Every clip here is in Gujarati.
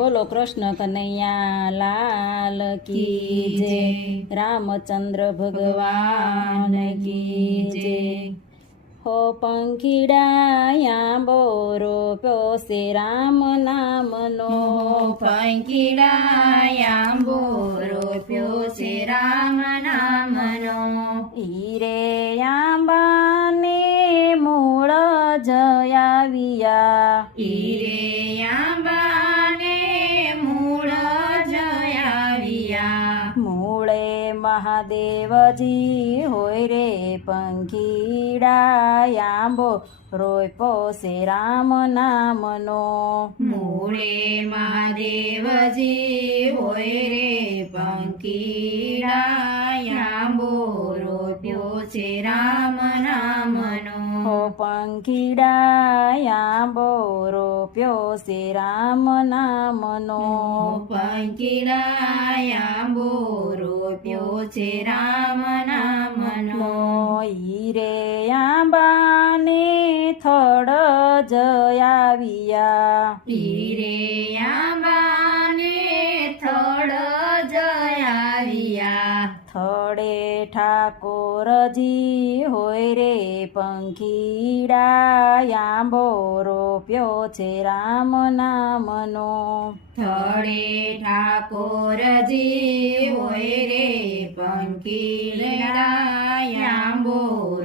બોલો કૃષ્ણ કનૈયા લાલ કી જય, રામચંદ્ર ભગવાન કી જય। હો પંખીડાયા બોરો પ્યોસે રામ નામનો, પંખીડાયા બોરો પ્યોસે રામ નામનો। ઈરે આંબાને મૂળ જયાવિયા, ઈરે આંબાને મૂળ જયાવિયા। મૂળે મહાદેવજી હોય રે પંખીડાયાંબો રોપ્યો છે રામ નામનો। મૂળે મહાદેવજી હોય રે પંખીડાયાંબો રોપ્યો છે રામ નામનો। હો પંખીડાયાંબો રોપ્યો છે રામ નામનો। પંખીડાયાંબો રોપ્યો છે રામ નામનો। ઈરે આંબાને થડ જયાવિયા, ઈરે આંબાને થડ જયાવિયા। થડે ઠાકોરજી હોય રે પંખીડાયાંબો રોપ્યો છે રામ નામનો। થડે ઠાકોરજી હોય રે પંખીડાયાંબો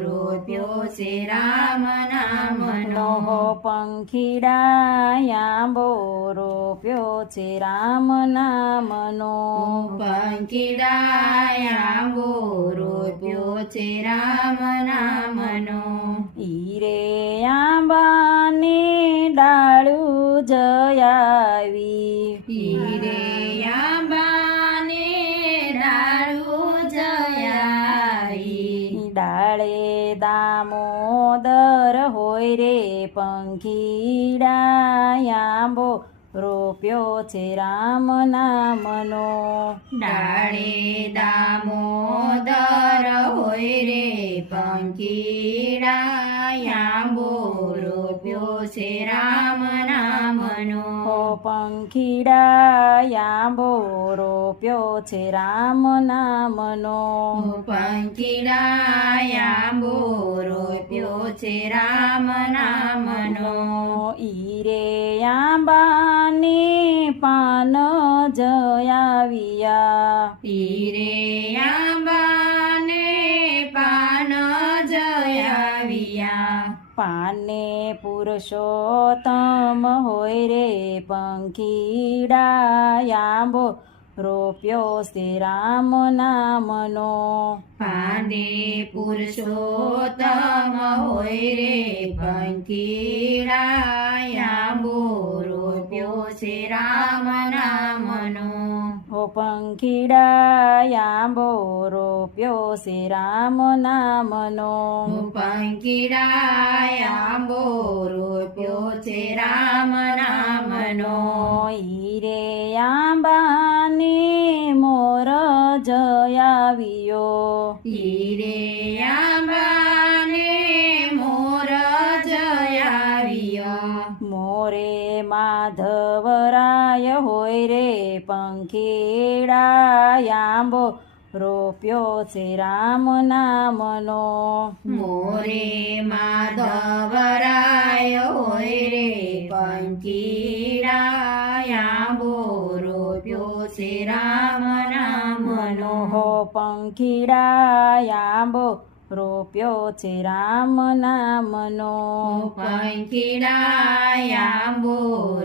રોપ્યો છે રામ નામનો। હો પંખીડાયાંબો રોપ્યો છે રામ નામનો। પંખીડાયાંબો રોપ્યો છે રામ નામનો। ઈરે આંબાને ડાળું જયાવી, ઈરે આંબાને ડાળું જયાવી। ડાળે દામોદર હોય રે પંખીડાયાંબો રોપ્યો છે રામ નામનો। ડાળે દામોદર હોય રે પંખીડાયાંબો રોપ્યો છે રામ નામનો। હો પંખીડાયાંબો રોપ્યો છે રામ નામનો। પંખીડાયાંબો રોપ્યો છે રામ નામનો। ઈરે આંબાને પાન જયાવિયા, ઈરે આંબાને પાન જયાવિયા। પાને પુરુષોત્તમ હોય રે પંખીડાયાંબો રોપ્યો છે રામ નામનો। પાને પુરુષોત્તમ હોય રે પંખીડાયાંબો રોપ્યો છે રામ નામનો। હો પંખીડાયાંબો રોપ્યો છે રામ નામનો। પંખીડાયાંબો રોપ્યો છે રામ નામનો। ઈરે આંબાને મોર જયાવિયો, ઈરે આંબાને મોર જયાવિયો। મોરે માધવરાય હોય રે પંખીડાયાંબો રોપ્યો છે રામ નામનો। મોરે માધવરાય હોય રે પંખીડાયાંબો રોપ્યો છે રામ નામનો। હો પંખીડાયાંબો રોપ્યો છે રામ નામનો। પંખીડાયાંબો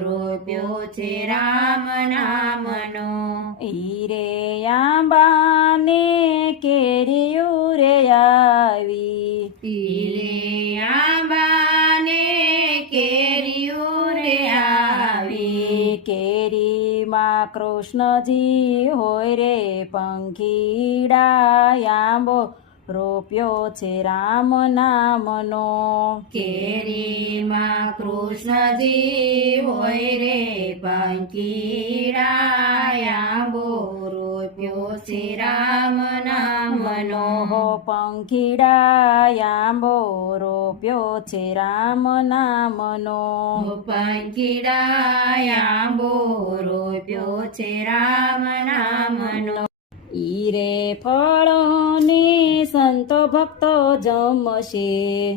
રોપ્યો છે રામ નામનો। ઈરે આંબાને કેરીયું રે આવી, ઈરે આંબાને કેરીયું રે આવી। કેરીમાં કૃષ્ણજી હોય રે પંખીડાયાંબો રોપ્યો છે રામ નામનો। કેરીમાં કૃષ્ણજી હોય રે પંખીડાયાંબો રોપ્યો છે રામ નામનો। હો પંખીડાયાંબો રોપ્યો છે રામ નામનો। પંખીડાયાંબો રોપ્યો છે રામ નામનો ઈરે ફળોને સંતો ભક્તો જમશે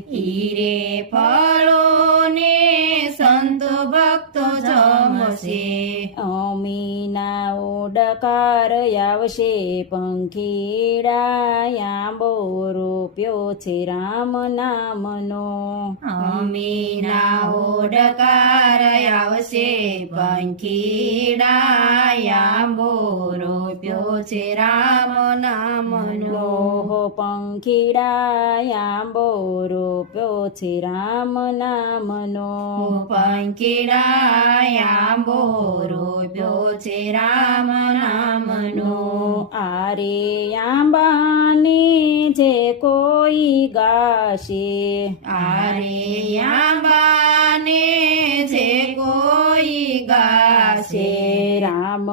હીરે ફળોને સંતો ભક્તો જમશે અમીના ઓડકાર આવશે પંખીડા આંબો રોપ્યો છે રામ નામનો અમીના ઓડકાર આવશે પંખીડા આંબો રોપ્યો છે રામ નામનો ઓહો પંખીડા આંબો રોપ્યો છે રામ નામનો પંખીડા આંબો રોપ્યો છે રામ નામનો આરે આંબાને જે કોઈ ગાશે આરે આંબાને જે કોઈ ગાશે રામ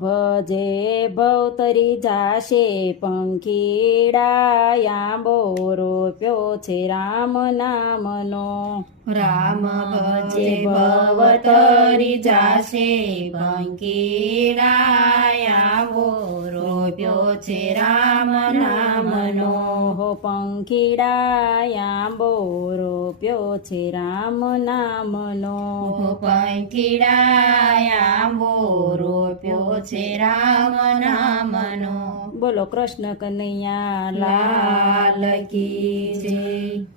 ભજે ભવતરી જાશે પંખીડા આંબો રોપ્યો છે રામ નામનો રામ ભજે ભવતરી જાશે પંખીડા આંબો રોપ્યો છે રામ નામનો હો પંખીડા આંબો રોપ્યો છે રામ નામનો પંખીડા આંબો રોપ્યો છે રામ નામનો બોલો કૃષ્ણ કનૈયા લાલ કી જય